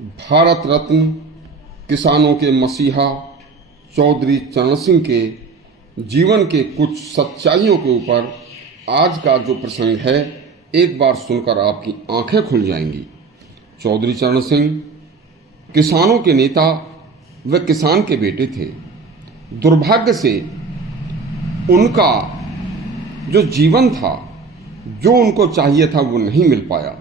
भारत रत्न किसानों के मसीहा चौधरी चरण सिंह के जीवन के कुछ सच्चाइयों के ऊपर आज का जो प्रसंग है, एक बार सुनकर आपकी आंखें खुल जाएंगी। चौधरी चरण सिंह किसानों के नेता व किसान के बेटे थे। दुर्भाग्य से उनका जो जीवन था, जो उनको चाहिए था, वो नहीं मिल पाया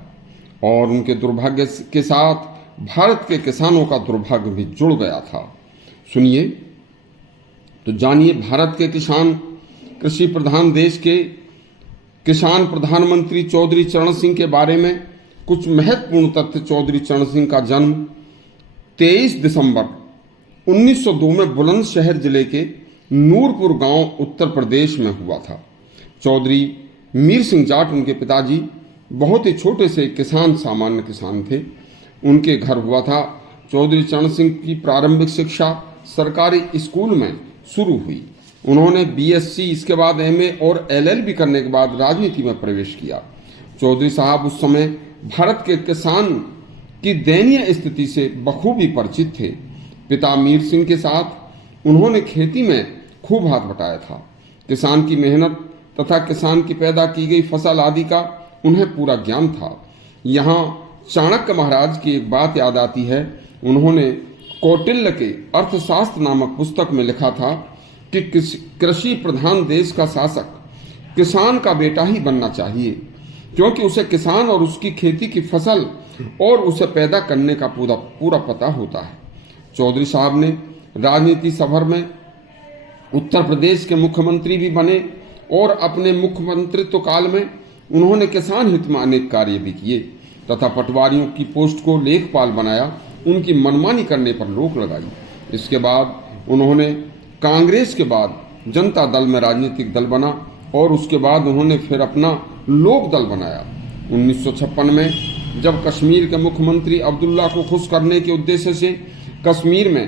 और उनके दुर्भाग्य के साथ भारत के किसानों का दुर्भाग्य भी जुड़ गया था। सुनिए तो जानिए, भारत के किसान, कृषि प्रधान देश के किसान प्रधानमंत्री चौधरी चरण सिंह के बारे में कुछ महत्वपूर्ण तथ्य। चौधरी चरण सिंह का जन्म 23 दिसंबर 1902 में बुलंदशहर जिले के नूरपुर गांव उत्तर प्रदेश में हुआ था। चौधरी मीर सिंह जाट उनके पिताजी बहुत ही छोटे से किसान, सामान्य किसान थे। उनके घर हुआ था। चौधरी चरण सिंह की प्रारंभिक शिक्षा सरकारी स्कूल में शुरू हुई। उन्होंने बीएससी, इसके बाद एमए और एलएलबी करने के बाद राजनीति में प्रवेश किया। चौधरी साहब उस समय भारत के किसान की दयनीय स्थिति से बखूबी परिचित थे। पिता मीर सिंह के साथ उन्होंने खेती में खूब हाथ बटाया था। किसान की मेहनत तथा किसान की पैदा की गई फसल आदि का उन्हें पूरा ज्ञान था। यहाँ चाणक्य महाराज की एक बात याद आती है। उन्होंने कौटिल्य के अर्थशास्त्र नामक पुस्तक में लिखा था कि कृषि प्रधान देश का शासक किसान का बेटा ही बनना चाहिए, क्योंकि उसे किसान और उसकी खेती की फसल और उसे पैदा करने का पूरा पता होता है। चौधरी साहब ने राजनीति सफर में उत्तर प्रदेश के मुख्यमंत्री भी बने और अपने मुख्यमंत्रित्व काल में उन्होंने किसान हित में अनेक कार्य भी किए तथा पटवारियों की पोस्ट को लेखपाल बनाया, उनकी मनमानी करने पर रोक लगाई। इसके बाद उन्होंने कांग्रेस के बाद जनता दल में राजनीतिक दल बना और उसके बाद उन्होंने फिर अपना लोक दल बनाया। 1956 में जब कश्मीर के मुख्यमंत्री अब्दुल्ला को खुश करने के उद्देश्य से कश्मीर में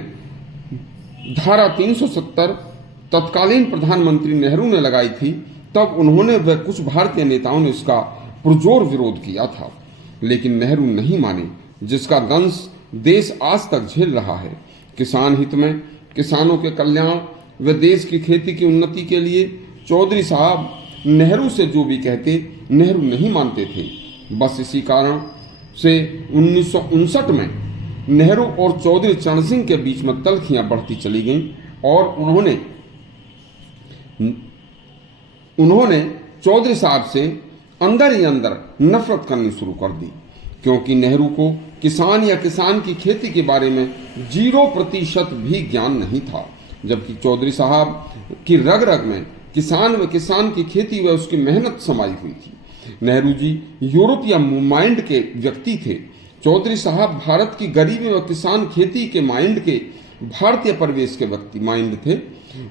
धारा 370 तत्कालीन प्रधानमंत्री नेहरू ने लगाई थी, तब उन्होंने व कुछ भारतीय नेताओं ने इसका पुरजोर विरोध किया था, लेकिन नेहरू नहीं माने, जिसका दंश देश आज तक झेल रहा है। किसान हित में, किसानों के कल्याण व देश की खेती की उन्नति के लिए चौधरी साहब नेहरू से जो भी कहते, नेहरू नहीं मानते थे। बस इसी कारण से 1959 में नेहरू और चौधरी चरण सिंह के बीच में तल्खियां बढ़ती चली गईं और उन्होंने चौधरी साहब से अंदर ही अंदर नफरत करनी शुरू कर दी, क्योंकि नेहरू को किसान या किसान की खेती के बारे में 0% भी ज्ञान नहीं था, जबकि चौधरी साहब की रग रग में किसान व किसान की खेती व उसकी मेहनत समाई हुई थी। नेहरू जी यूरोपीय माइंड के व्यक्ति थे। चौधरी साहब भारत की गरीबी व किसान खेती के माइंड के, भारतीय परिवेश के व्यक्ति माइंड थे।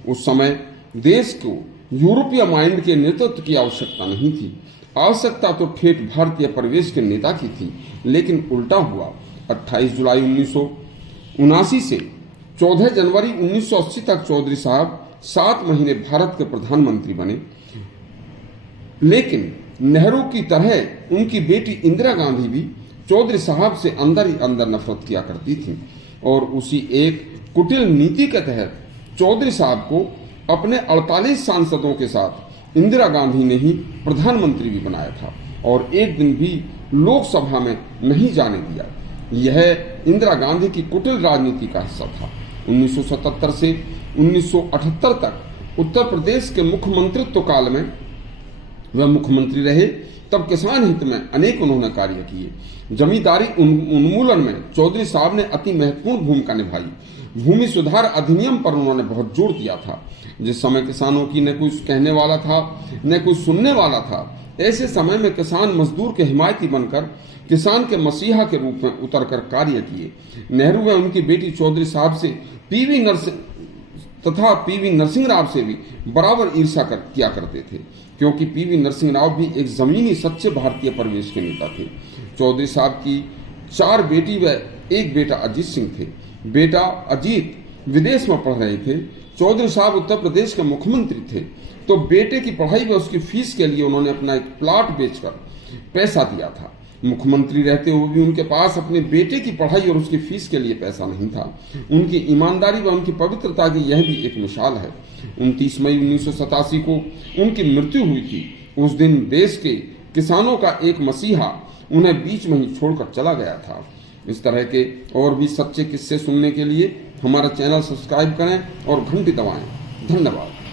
उस समय देश को यूरोपीय माइंड के नेतृत्व की आवश्यकता नहीं थी, आवश्यकता तो ठेठ भारतीय परिवेश के नेता की थी। लेकिन उल्टा हुआ। 28 जुलाई 1979 से 14 जनवरी 1980 तक चौधरी साहब 7 महीने भारत के प्रधानमंत्री बने। लेकिन नेहरू की तरह उनकी बेटी इंदिरा गांधी भी चौधरी साहब से अंदर ही अंदर नफरत किया करती थी और उसी एक कुटिल नीति के तहत चौधरी साहब को अपने 48 सांसदों के साथ इंदिरा गांधी ने ही प्रधानमंत्री भी बनाया था और एक दिन भी लोकसभा में नहीं जाने दिया। यह इंदिरा गांधी की कुटिल राजनीति का हिस्सा था। 1977 से 1978 तक उत्तर प्रदेश के मुख्यमंत्रित्व काल में वह मुख्यमंत्री रहे, तब किसान हित में अनेक उन्होंने कार्य किए। जमींदारी उन्मूलन में चौधरी साहब ने अति महत्वपूर्ण भूमिका निभाई। भूमि सुधार अधिनियम पर उन्होंने बहुत जोर दिया था। जिस समय किसानों की न कोई कहने वाला था न कोई सुनने वाला था, ऐसे समय में किसान मजदूर के हिमायती बनकर किसान के मसीहा के रूप में उतरकर कार्य किए। नेहरू व उनकी बेटी चौधरी साहब से पीवी नरसिंह राव से भी बराबर ईर्ष्या किया करते थे, क्योंकि पीवी नरसिंह राव भी एक जमीनी सच्चे भारतीय परिवेश के नेता थे। चौधरी साहब की 4 बेटी व 1 बेटा अजीत सिंह थे। बेटा अजीत विदेश में पढ़ रहे थे। चौधरी साहब उत्तर प्रदेश के मुख्यमंत्री थे, तो बेटे की पढ़ाई व उसकी फीस के लिए उन्होंने अपना एक प्लाट बेचकर पैसा दिया था। मुख्यमंत्री रहते हुए भी उनके पास अपने बेटे की पढ़ाई और उसकी फीस के लिए पैसा नहीं था। उनकी ईमानदारी व उनकी पवित्रता की यह भी एक मिसाल है। 29 मई 1987 को उनकी मृत्यु हुई थी। उस दिन देश के किसानों का एक मसीहा उन्हें बीच में ही छोड़कर चला गया था। इस तरह के और भी सच्चे किस्से सुनने के लिए हमारा चैनल सब्सक्राइब करें और घंटी दबाएं। धन्यवाद।